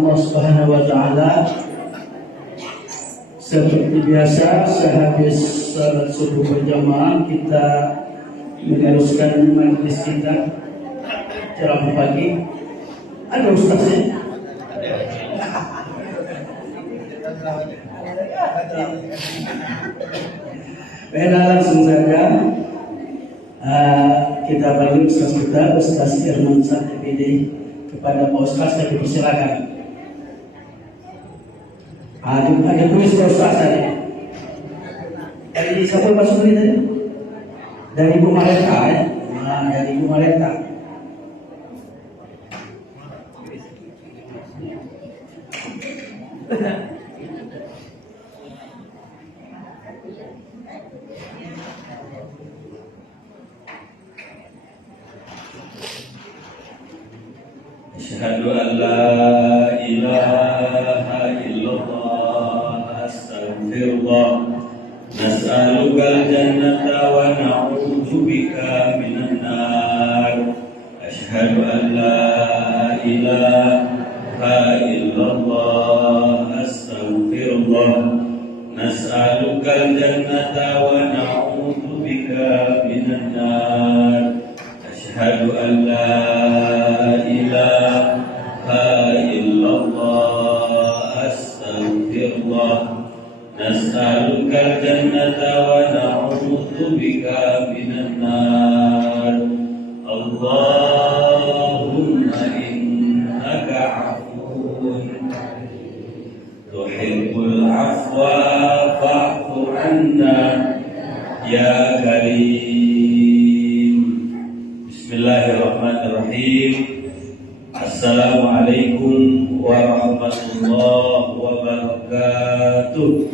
Allah Subhanahu wa taala. Seperti biasa sehabis salat subuh berjamaah kita meneruskan majlis kita ceramah pagi. Ada ustaznya? Baiklah, langsung saja kita panggil ustaz kita, Ustaz Irman Satibidi. Kepada Pak Ustaz kami persilakan. Ada tulis Pak Ustaz tadi. Dari siapa masuk ini tadi? Dari Ibu Maleka ya? Dari Ibu Maleka. Asyhadu an la ilaha illallah astaghfirullah nas'alukal jannata wa na'udzu bika minan nar. Asyhadu an la ilaha illallah astaghfirullah nas'alukal jannata wa na'udzu bika minan nar. Asyhadu an la nas'alukal jannata wa na'udzu bika minan nar. Allahumma innaka 'afuwwun tuhibbul 'afwa fa'fu 'anna ya karim. Bismillahirrahmanirrahim. Assalamualaikum warahmatullahi wabarakatuh.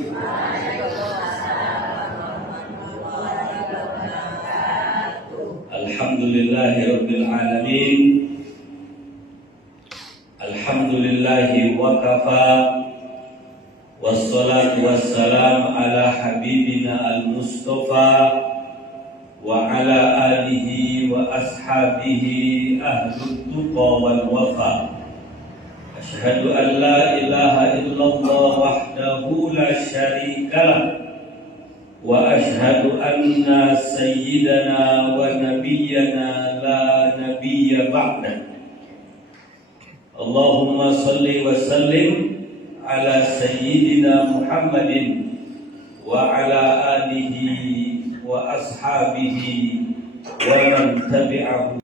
Alhamdulillahirabbil alamin. Alhamdulillahi wa kafa. Wassalatu wassalam ala habibina al-mustafa wa ala alihi wa ashabihi ahlut tuqa wal wafa. Asyhadu an la ilaha illallah wahdahu la syarika lah. Wa asyhadu anna sayyidana wa nabiyyana la nabiyya ba'da. Allahumma salli wa sallim ala sayyidina Muhammadin wa ala alihi wa ashabihi wa man tabi'ahu.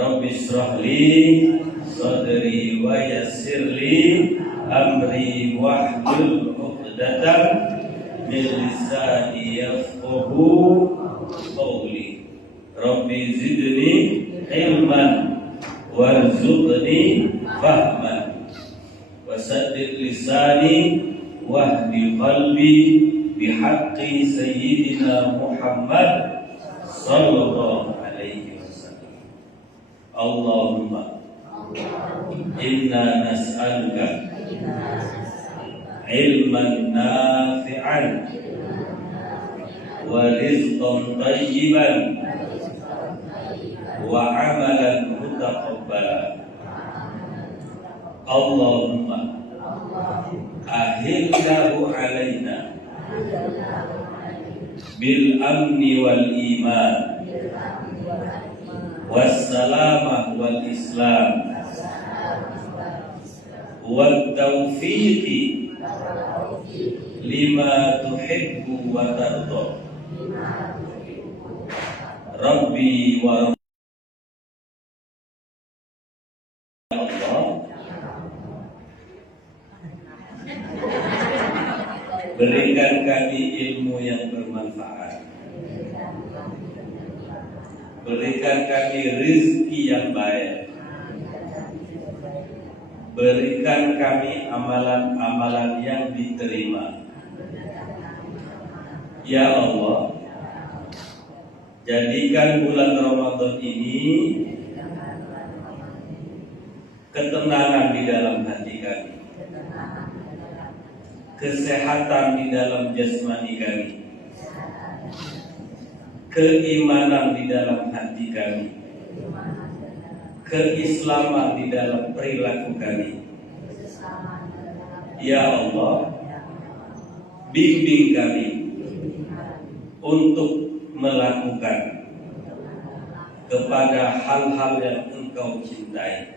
Rabbi shrah li sadri wa yassir li amri wahlul 'uqdatam min lisani yafqahu qawli. Rabbi zidni ilman warzuqni fahman wasaddid lisani wahdi qalbi bihaqqi sayyidina Muhammad sallallahu alaihi wasallam. Allahumma inna nas'aluka ilman nafi'an wa rizqan tayyiban wa amalan mutaqabbalan. Allahumma ahillahu alaina bil amni wal iman wassalamah wal islam wat taufiqi lima tuhibbu wa tarda. Rabbi wa Allah, berikan kami ilmu yang bermanfaat, berikan kami rezeki yang baik, berikan kami amalan-amalan yang diterima. Ya Allah, jadikan bulan Ramadan ini ketenangan di dalam hati kami, kesehatan di dalam jasmani kami, keimanan di dalam hati kami, keislaman di dalam perilaku kami. Ya Allah, bimbing kami untuk melakukan kepada hal-hal yang Engkau cintai,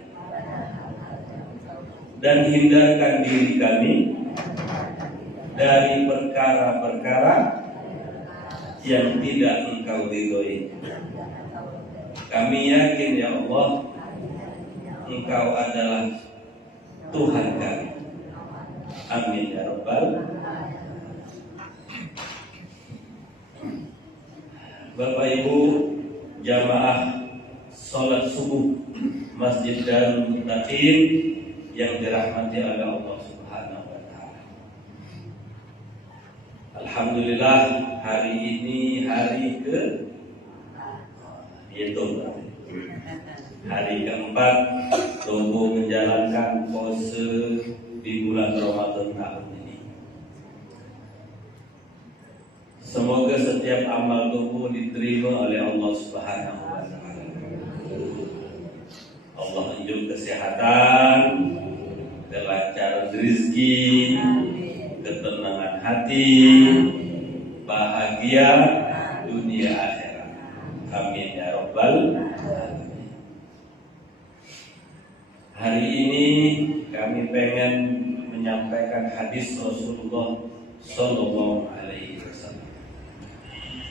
dan hindarkan diri kami dari perkara-perkara yang tidak Engkau ridhoi. Kami yakin ya Allah, Engkau adalah Tuhan kami. Amin ya Rabbal. Bapak Ibu jamaah sholat subuh Masjid Darul Muttaqin yang dirahmati oleh Allah Subhanahu wa Ta'ala. Alhamdulillah, hari ini hari hari keempat Tobo menjalankan pose di bulan Ramadan tahun ini. Semoga setiap amal tubuh diterima oleh Allah Subhanahu wa Ta'ala. Allah unjuk kesehatan, kelancaran rezeki, ketenangan hati, bahagia dunia akhirat. Amin ya Rabbal alamin. Hari ini kami pengen menyampaikan hadis Rasulullah Sallallahu Alaihi Wasallam.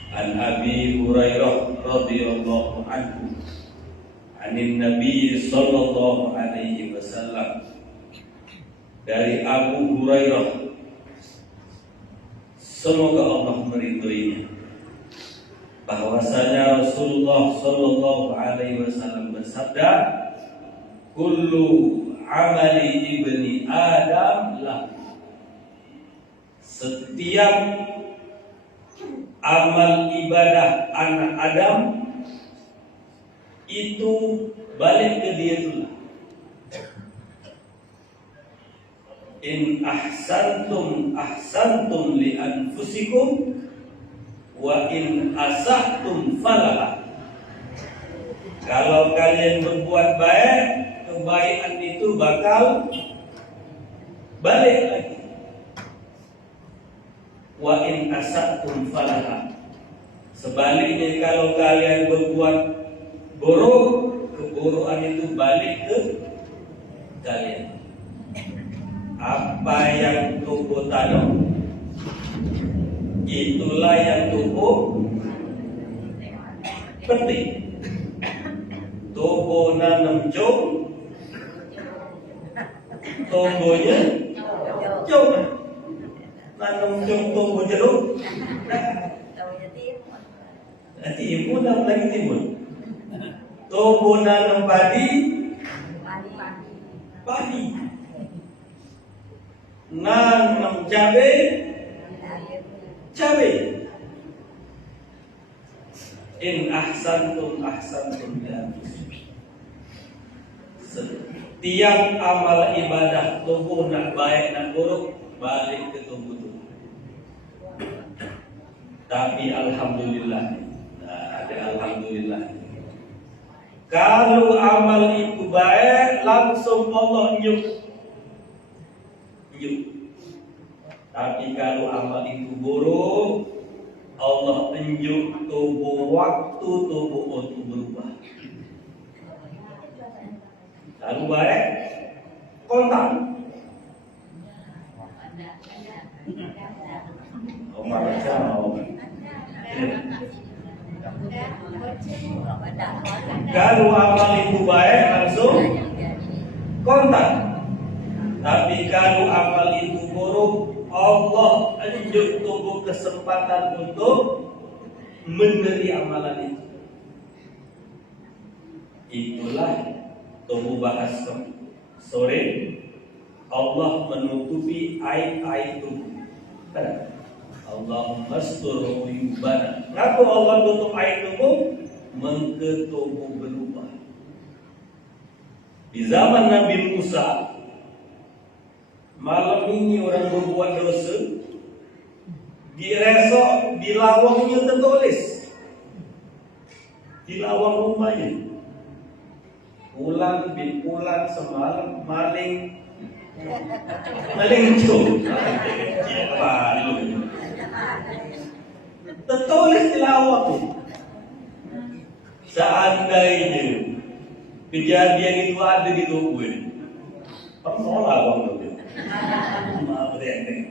An Abi Hurairah radhiyallahu anhu, anin Nabi Sallallahu Alaihi Wasallam, dari Abu Hurairah, semoga Allah meridhoinya, bahwasanya Rasulullah Sallallahu Alaihi Wasallam bersabda, kullu amali ibni Adam lah, setiap amal ibadah anak Adam itu balik ke dia dulu. In ahsantum ahsantum li anfusikum wa in asahtum falaha. Kalau kalian berbuat baik, kebaikan itu bakal balik lagi. Wa in asahtum falaha. Sebaliknya, kalau kalian berbuat buruk, keburukan itu balik ke kalian. Apa yang tubuh tanam, itulah yang tubuh petik. Tubuh nanam jong, tumbuhnya jong. Nanam jong tumbuh jeruk, timun lagi timun. Tumbuh nanam padi, padi. Nanam cabai, cabai. In ahsantum ahsantum li anfusikum. Setiap amal ibadah tubuh, nak baik nak buruk, balik ke tubuh. Tapi alhamdulillah, ada alhamdulillah. Kalau amal itu baik, langsung Allah nyuk. Tapi kalau amal itu buruk, Allah tunjuk tubuh waktu tubuh untuk berubah. Lalu baik, kontak. Kalau amal itu baik, langsung kontak. Tapi kalau amal itu buruk, Allah tunjuk tubuh kesempatan untuk memberi amalan itu. Itulah tubuh bahas sore. Allah menutupi aib-aib tubuh. Allah mastur uyubana. Kenapa Allah tutup aib tubuh? Mengke tubuh berubah. Di zaman Nabi Musa, malam ini orang berbuat dosa, diresok di lawangnya tertulis, di lawang rumahnya, Pulang bin pulang semalam maling cu. Tertulis di lawak tuh. Seandainya kejadian itu ada di gue, penolak bang tuh. Maaf deh.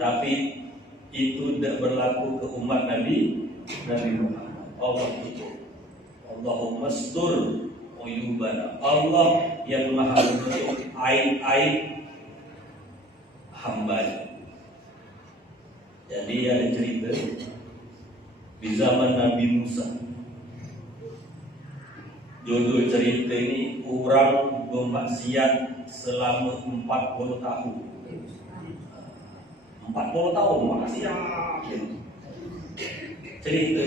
Tapi itu tidak berlaku ke umat Nabi Muhammad. Allah itu Allahumma stur uyubana. Allah yang maha menutup aib-aib hamba. Jadi ada cerita di zaman Nabi Musa. Judul cerita ini orang bermaksiat selama 40 tahun. 40 tahun maksiat. Cerita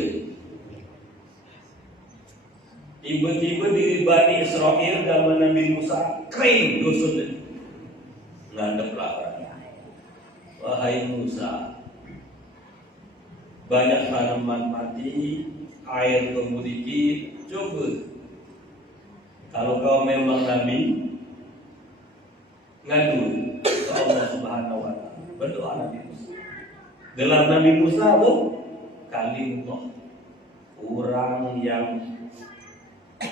tiba-tiba diri Bani Israel zaman Nabi Musa kering dosa ngadep larang. Wahai Musa, banyak tanaman mati, air tumbuh dikit. Coba kalau kau memang Nabi, ngadu ke Allah Subhanahu wa Ta'ala. Berdoa Nabi Musa. Gelar Nabi Musa apa? Kalimullah. Orang yang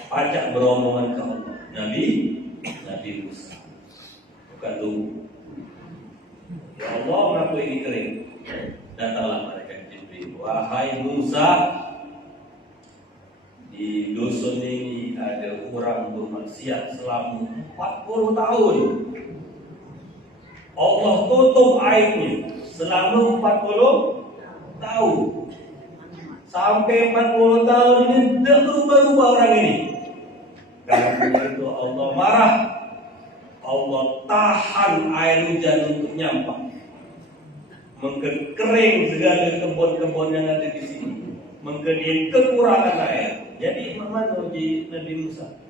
pajak beromongan ke Allah. Nabi Musa. Bukan dulu. Ya Allah, kenapa ini kering? Datanglah malaikat Jibril. Wahai Musa, di dusun ini ada orang bermaksiat selama 40 tahun. Allah tutup aibnya selama 40 tahun. Sampai 40 tahun ini tidak berubah-ubah orang ini. Karena itu Allah marah. Allah tahan air hujan untuk nyampah, mengkering segala kebun-kebun yang ada di sini, mengkering kekurangan air. Jadi mana uji Nabi Musa?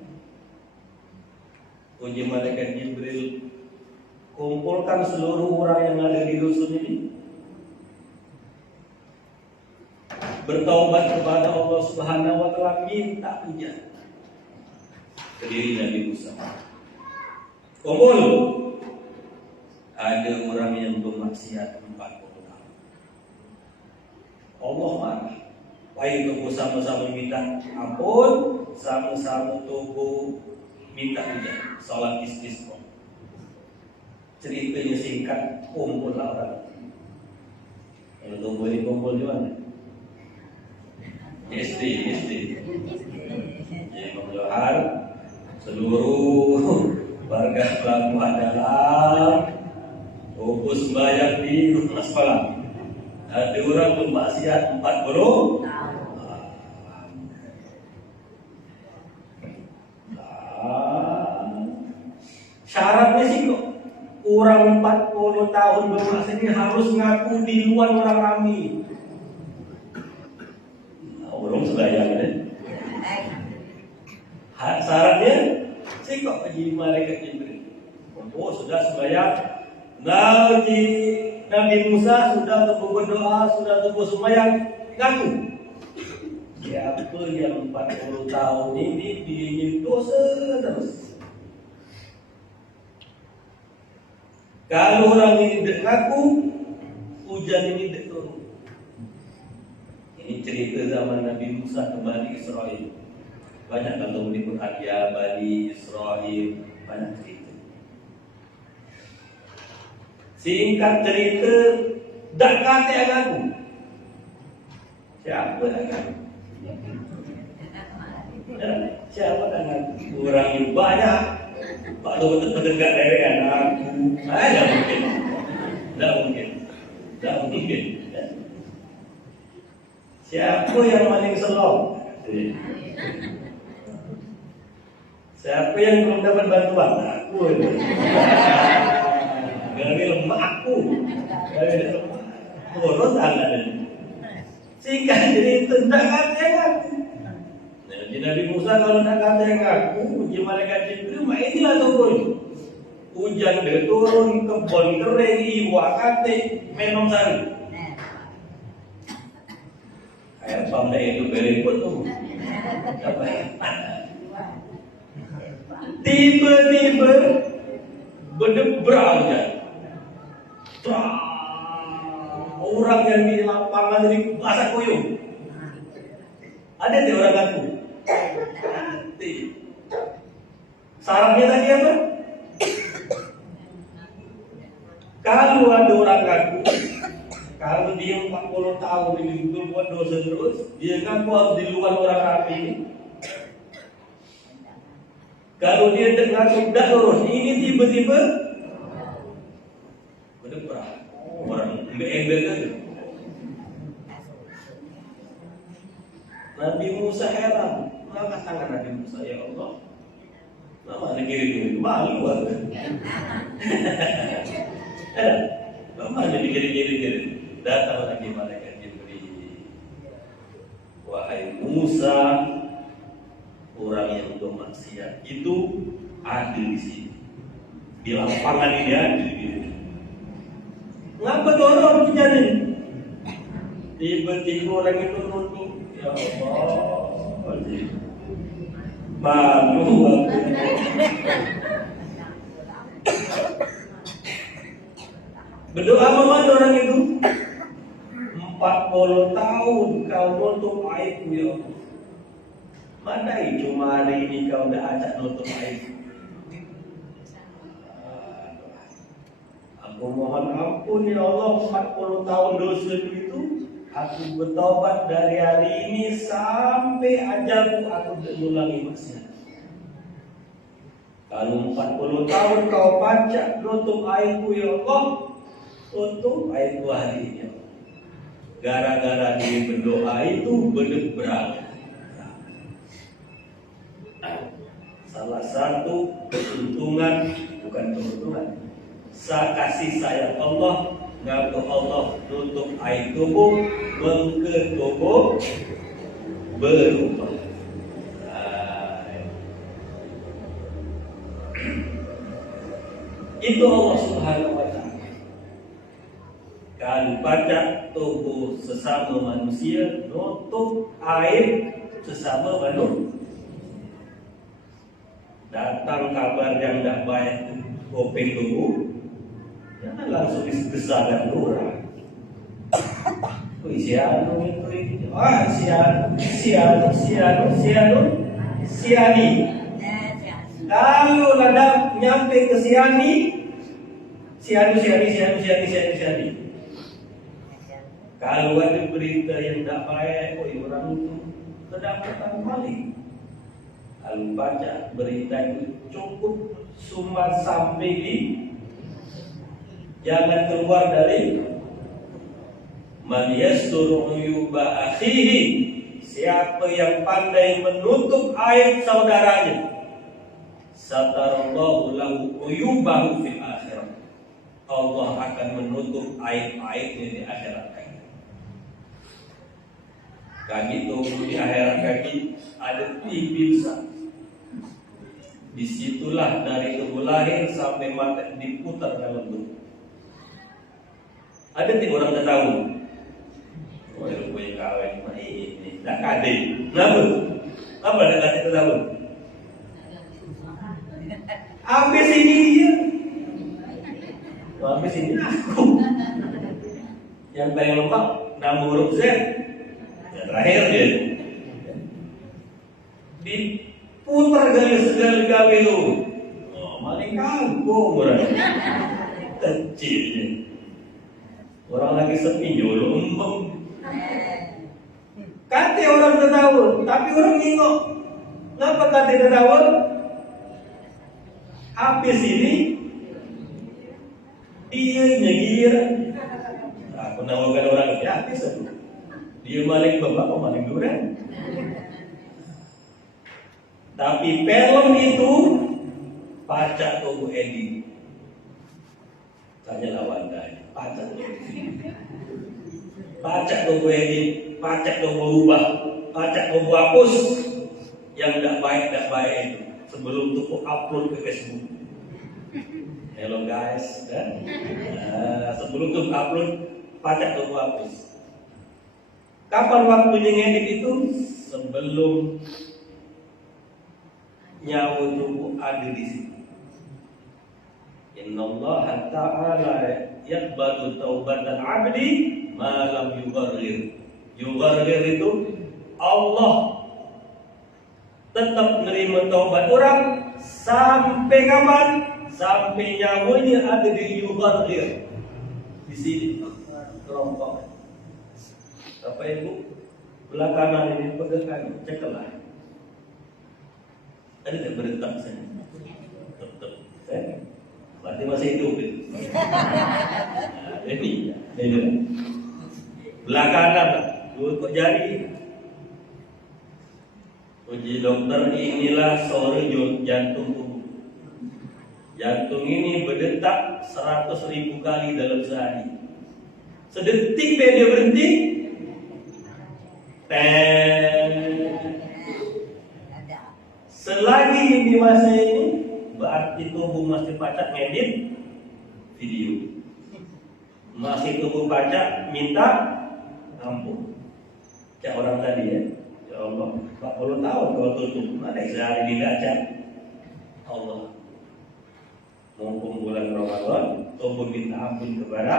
Uji malaikat Jibril, kumpulkan seluruh orang yang ada di dusun ini, bertaubat kepada Allah Subhanahu wa Ta'ala, minta hujan. Ke diri Nabi Musa. Kumpul. Ada orang yang bermaksiat 40 tahun. Allah marah. Baik tubuh sama-sama minta ampun, sama-sama tubuh minta hujan. Salat istisqa. Ceritanya singkat, kumpul orang. Kalau tubuh ini kumpul di mana? SD. Imam Johar, seluruh warga pelaku adalah fokus sembahyang di rumah sekolah. Ada orang bermaksiat 40. Syaratnya sih kok orang 40 tahun bermaksiat ini harus ngaku di luar orang ramai. Belum sembahyang kan? Syaratnya sih kok jadi malaikat Jibril. Oh sudah sembahyang. Nabi Musa sudah berdoa, sudah sembahyang. Ngaku. Siapa yang 40 tahun ini dia dosa terus. Kalau orang ini tidak ngaku, hujan ini tidak turun. Ini cerita zaman Nabi Musa ke Bani Israel. Banyak kalau di Quran ya Bani Israel, banyak cerita. Singkat cerita, tak kata yang aku. Siapa yang aku? Siapa yang aku? Orang yang banyak. Pak Luhut mendekat dengan aku. Tidak mungkin. Siapa yang paling selong? Siapa yang belum dapat bantuan? Aku. Gari lemah aku. Turun tangan. Sehingga jadi tentang kata aku. Jadi Nabi Musa kalau nak kata aku, uji malaikat Jibril, inilah turun. Hujan dia turun, kebun kering, iwa kate, minum sari. Kayak sampai itu berikut tuh. Apa ya? Tiba-tiba berdebrang aja. Orang yang di lapangan ini basah kuyup. Ada di orang aku. Syaratnya tadi apa? Kalau ada orang ngaku, kalau dia 40 tahun ini berbuat dosa terus, dia ngaku harus di luar orang rapi. Kalau dia ngaku tidak lurus, ini tiba-tiba berdebrang. Orang ember kan? Nabi Musa heran, mengangkat tangan Nabi Musa, ya Allah, lama ada kiri-kiri, malu banget. Lama ada kiri-kiri, datang lagi malaikat Jibril. Wahai Musa, orang yang bermaksiat itu ada di sini, di lapangan ini ada di sini. Ngapa dorong kejadian? Tiba-tiba orang itu nunduk, ya Allah, malu aku. Berdoa mana orang itu? 40 tahun kau nutup aibku ya Allah. Mandai cuma hari ini kau dah ajak nutup aibku. Aku mohon ampun ya Allah, 40 tahun dosa itu. Aku bertobat dari hari ini sampai ajalku aku mengulangi maksiat. Kalau 40 tahun kau baca nutup aibku ya Allah, tutup aibku hari ini. Gara-gara dia berdoa itu berdebrang. Salah satu keuntungan, bukan keuntungan, kasih sayang Allah, ngaku Allah tutup aib tubuh, mengke tubuh berubah. Itu Allah Subhanahu wa Ta'ala. Kalau baca tubuh sesama manusia, nutup aib sesama manusia. Datang kabar yang tidak baik kopeng tubuh, jangan langsung disesatkan orang. Sianu itu, siani. Kalau ada nyampe ke siani. Kalau ada berita yang tidak baik, orang itu kedapatan maling. Kalau baca berita itu cukup sumber sampai di, jangan keluar dari man yasturu uyuba akhihi, siapa yang pandai menutup aib saudaranya, satarallahu lahu uyubahu fil akhirah, Allah akan menutup aib-aibnya di akhirat. Kaki tubuh di akhirat kaki ada TV besar. Disitulah dari tubuh lahir sampai mata diputar dalam tubuh. Ada tiga orang ketahui. Oh, yang punya kawin ini tak kade. Kenapa? Apa ada kata ketahui? Habis ini dia. Habis ini aku. Yang paling lengkap 6 huruf Z. Yang terakhir dia. Diputar gali lu. Oh, maling kampung orang. Kecilnya. Orang lagi sepi jolo empeng. Kata orang ketawa, tapi orang nengok. Kenapa kata ketawa? Habis ini dia nyegir. Aku nawakan orang itu habis aku. Dia maling bapak, maling durian. Tapi film itu pacak tubuh Edi. Tanya lawan tanya, pacak tubuh Edi, pacak tubuh rubah, pacak tubuh hapus yang tidak baik itu sebelum tubuh upload ke Facebook. Hello guys, kan? Sebelum tubuh upload, pacak tubuh hapus. Kapan waktunya ngedit itu? Sebelum nyawa tubuh ada di situ. Innallaha ta'ala yaqbalu taubatal 'abdi ma lam yughargir. Yughargir itu Allah tetap menerima taubat orang sampai kapan? Sampai nyawanya ada di yughargir. Di sini kerompok. Bapak Ibu, belah kanan ini pegang cekelah. Ada tak berdetak saya? Tetap. Berarti masih hidup itu. Nah, ini. Belah kanan, dua kok jari. Uji dokter, inilah sore jantung tubuh. Jantung ini berdetak 100.000 kali dalam sehari. Sedetik dia berhenti. Selagi di masa ini berarti tubuh masih pacak ngedit video, masih tubuh pacak minta ampun. Kayak orang tadi ya, ya Allah 40 tahun kau tutup, mana sehari dibaca Allah. Mumpung bulan Ramadan, tubuh minta ampun kepada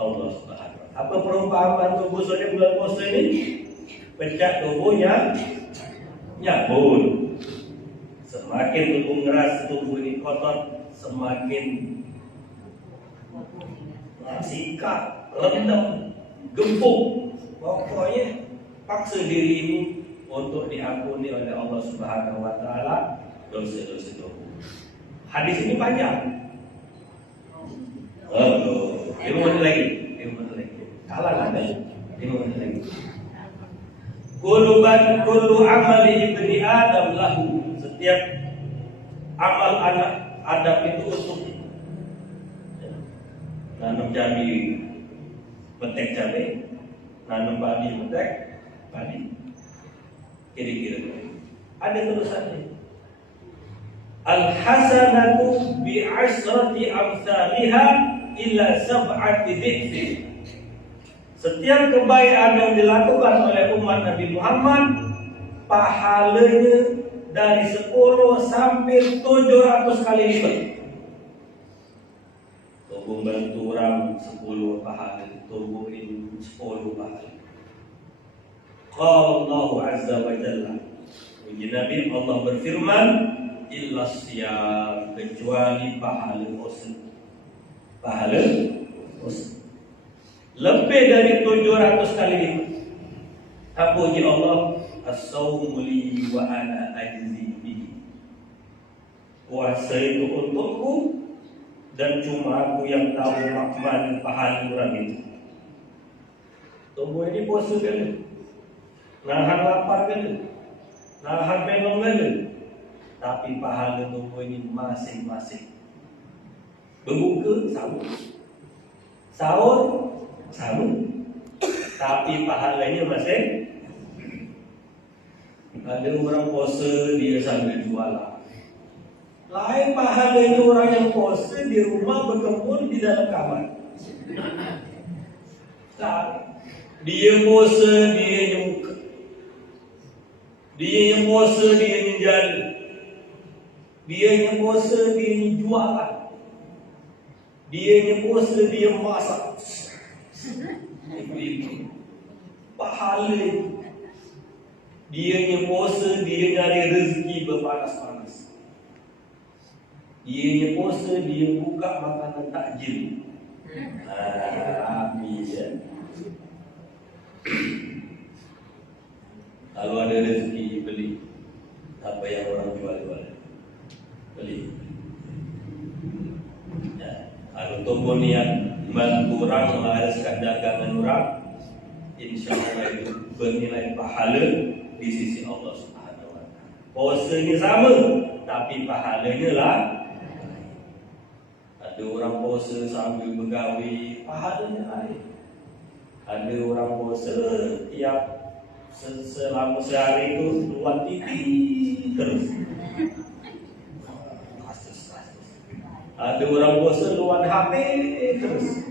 Allah Subhanahu wa ta'ala. Apa perumpamaan tubuh saja bulan puasa ini? Pecah tubuhnya nyabun. Semakin tubuh ngeras, tubuh ini kotor, semakin sikat, rendam, gempuk. Pokoknya paksa diri ini untuk diampuni oleh Allah Subhanahu wa ta'ala dosa-dosa tubuh. Hadis ini panjang. Oh, 5 menit lagi. Kalah kan? 5 menit lagi. Kullu amali ibni Adam lahu. Setiap amal anak Adam itu untuknya. Nanam cabai, petek cabai. Nanam padi, petek padi. Kira-kira. Ada tulisannya. Al-hasanatu bi'asrati amsalihha illa sab'ati dhifin. Setiap kebaikan yang dilakukan oleh umat Nabi Muhammad, pahalanya dari 10 sampai 700 kali lipat. Tubuh bantu orang 10 pahala, tubuh ini 10 pahala. Qala Allah Azza wa Jalla. Uji Nabi Allah berfirman, illa siyam, kecuali pahala puasa. Pahala puasa lebih dari 700 kali lipat. Apa uji Allah? As-sawmu li wa ana ajzi bihi. Puasa itu untukku dan cuma aku yang tahu makna pahala orang itu. Tubuh ini puasa dulu, nahan lapar dulu, nahan bengong dulu, tapi pahala tubuh ini masing-masing. Berbuka sahur, sahur sahur, tapi pahalanya masing. Ada orang puasa dia sambil jualan. Lain pahalanya orang yang puasa di rumah berkebun di dalam kamar. Dia puasa dia nyemuk, dia yang puasa dia menjadi, dia yang puasa dia jualan, dia yang puasa dia masak. Itu pahala. Dia yang puasa dia nyari rezeki berpanas-panas. Dia yang puasa dia buka makanan takjil. Habis ya. Kalau ada rezeki beli apa yang orang jual-jual, beli. Ya. Kalau tunggu niat bantu orang mengharuskan dagangan orang, insya Allah itu bernilai pahala di sisi Allah Subhanahu wa ta'ala. Puasanya sama, tapi pahalanya lah. Ada orang puasa sambil bergawi, pahalanya lain. Ada orang puasa tiap selama sehari itu luar TV terus. Ada orang puasa luar HP terus.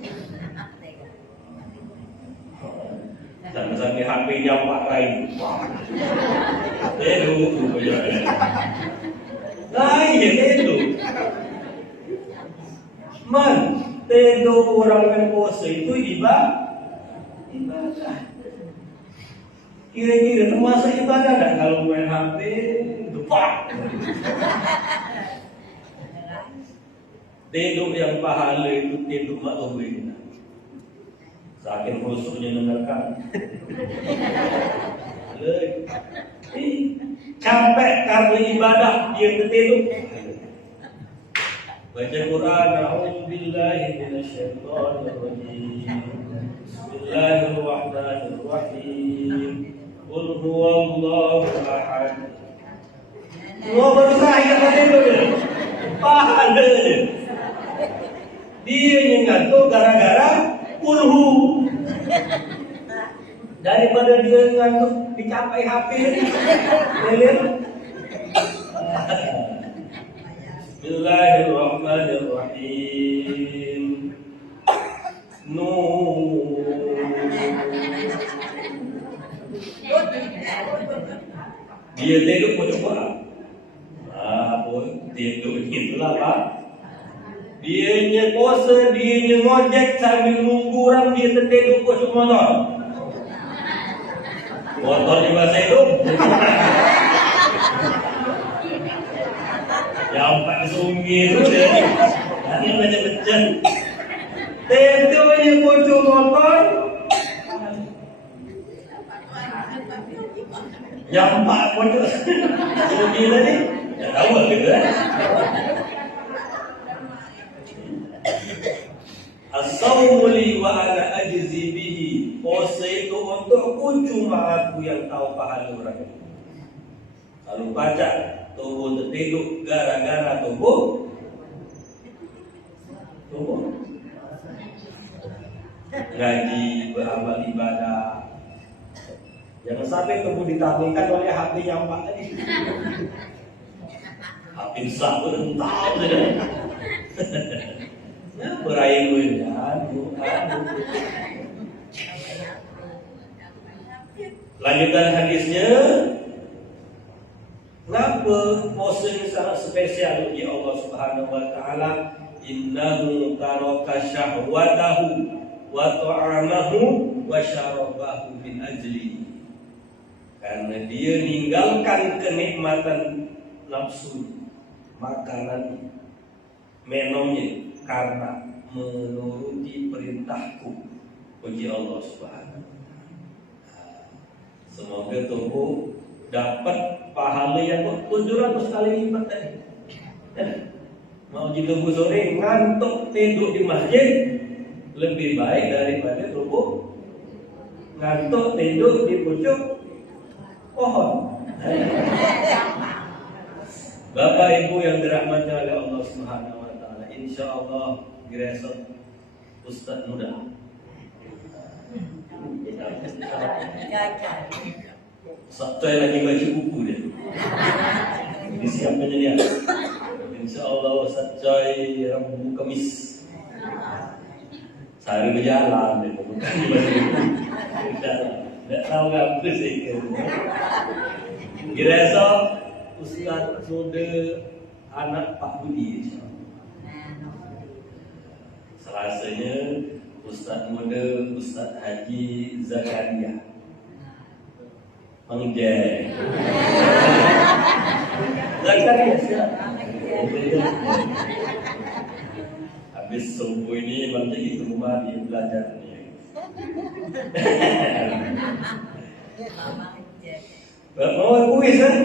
Sampai HP-nya pakai. Dulu ya. Lain tedo. Man, tedo orang yang puasa itu ibadah. Kira-kira termasuk ibadah tak kalau main HP, depak. Tedo yang pahala itu tedo makhluk. Saking rusuknya dengarkan. Capek karena ibadah dia tertidur. Baca Quran, A'udzubillahi minasyaitonirrajim. Bismillahirrahmanirrahim. Qul huwallahu ahad. Baru saya tertidur dia. Pahala dia. Dia ngantuk gara-gara kulhu. Daripada dia ngantuk dicapai HP lihat. Bismillahirrahmanirrahim. Nun. Dia tidur pun coba. Tidur itulah Pak. Dia puasa, dia ngojek sambil nunggu orang dia tertidur kosong motor. Motor di bahasa hidup. Yang Pak Sungi itu dia. Ini macam pecah. Tentunya kosong motor. Yang Pak kosong Sungi tadi. Tak tahu gitu kan. As-sawmu li wa ana ajzi bihi. Puasa itu untukku, cuma aku yang tahu pahala orang. Kalau baca tubuh tertidur gara-gara tubuh ngaji, beramal ibadah. Jangan sampai tubuh ditampilkan oleh HP yang Pak tadi. HP besar pun entah saja. Berayu lanjutan hadisnya. Kenapa puasa ini sangat spesial bagi Allah Subhanahu wa taala? Innahu taraka syahwatahu wa ta'amahu wa syarabahu min ajli. Karena dia ninggalkan kenikmatan nafsu, makanan, minumnya, karena menuruti perintahku puji Allah Subhanahu wa taala. Semoga tubuh dapat pahala yang 700 kali lipat tadi. Mau di tubuh sore ngantuk tidur di masjid lebih baik daripada tubuh ngantuk tidur di pucuk pohon. Bapak Ibu yang dirahmati oleh Allah Subhanahu wa taala, insyaallah besok Ustaz muda. Sabtu lagi baca buku dia. Disiapkan dia. Insyaallah Ustaz Coy Rabu Kamis. Sehari berjalan dia bukan baca buku. Tak tahu apa sih. Besok Ustaz muda anak Pak Budi insyaallah. Selasanya Ustaz muda Ustaz Haji Zakaria Mangjai. Zakaria siapa? Habis subuh ini Bang Jeki ke rumah dia belajar ni. Mau kuis kan?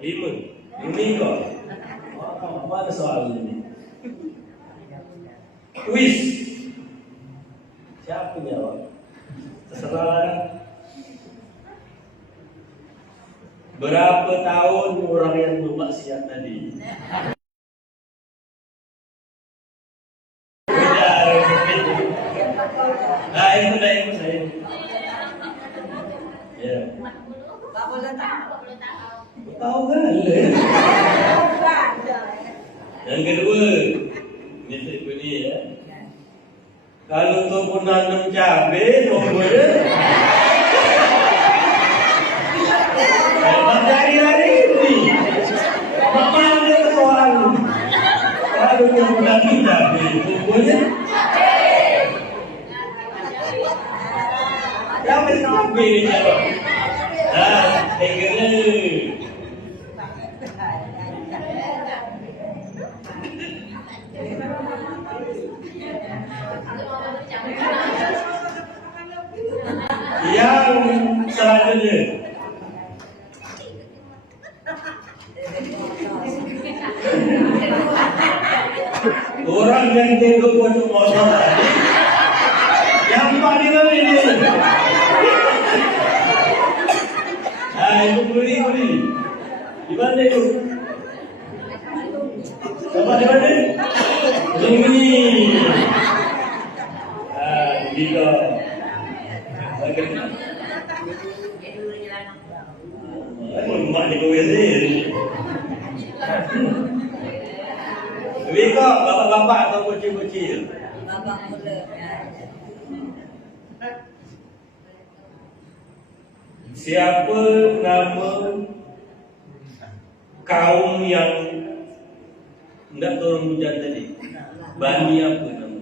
Lima. Ini kok. Mana soal ini? Kuis. Siapa jawab? Terserah. Berapa tahun orang yang bermaksiat tadi? Ikut saya. Ya. Tahu kan? Yang kedua, ini ya. Kalau tu pun nanam cabai, tu boleh. mimpi ni jawab. Kena. Yang selanjutnya. Orang yang tengok pojok motor tadi, yang paling mana ini? Itu beli. Di mana itu? Di mana? Ini. Gitu. Mak ni kau sendiri. Biko, bapak-bapak atau bocil-bocil? Bapak muda. Siapa nama kaum yang tidak turun hujan tadi? Bani apa nama?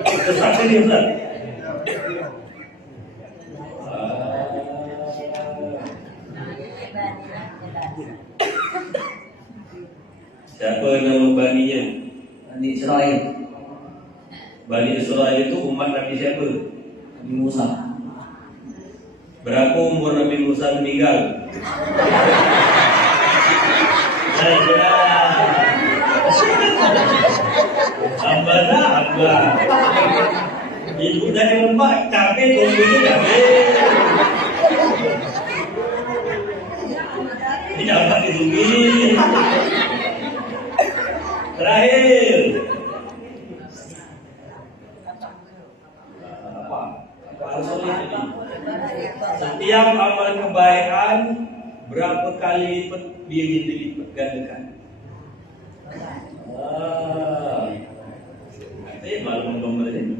Kesat ini Ustaz. Siapa nama Bani-nya? Bani Israel. Bani Israel itu umat Nabi siapa? Nabi Musa. Berapa umur Nabi Musa meninggal? Abah. Ibu dari lembak capek tunggunya capek. Ini dapat ditunggu. Terakhir. Setiap amal kebaikan berapa kali lipat dia dilipat gandakan? Nanti malu memberi ini.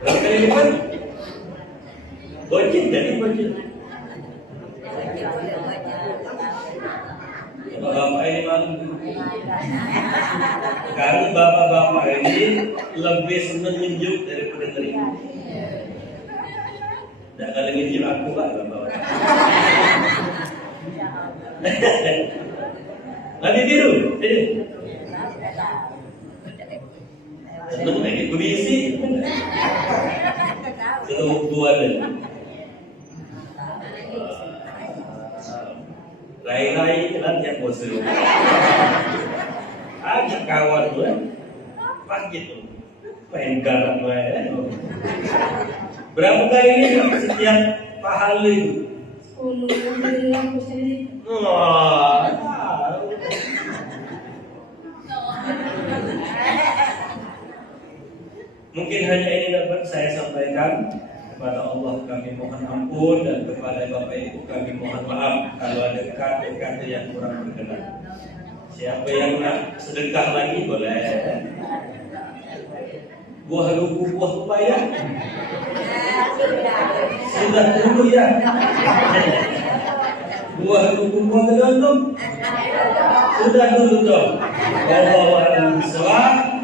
Berapa kali lipat? Bocil jadi bocil. Bapak ini malu. Karena bapak-bapak ini lebih senang menunjuk daripada terima. Tak kalau ngejil aku pak bapak. Nanti tidur. Senang lagi berisi. Senang buat lagi. Lain-lain kan tiap bosan. Ajak kawan tu pagi tu main garap main. Berapa kali ini setiap pahala itu? Aku sendiri. Mungkin hanya ini dapat saya sampaikan. Kepada Allah kami mohon ampun dan kepada Bapak Ibu kami mohon maaf kalau ada kata-kata yang kurang berkenan. Siapa yang nak sedekah lagi boleh. Buah lugu, buah pepaya. Sudah dulu ya. Buah lugu, buah kedondong. Sudah dulu dong.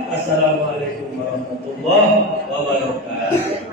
Assalamualaikum warahmatullahi wabarakatuh.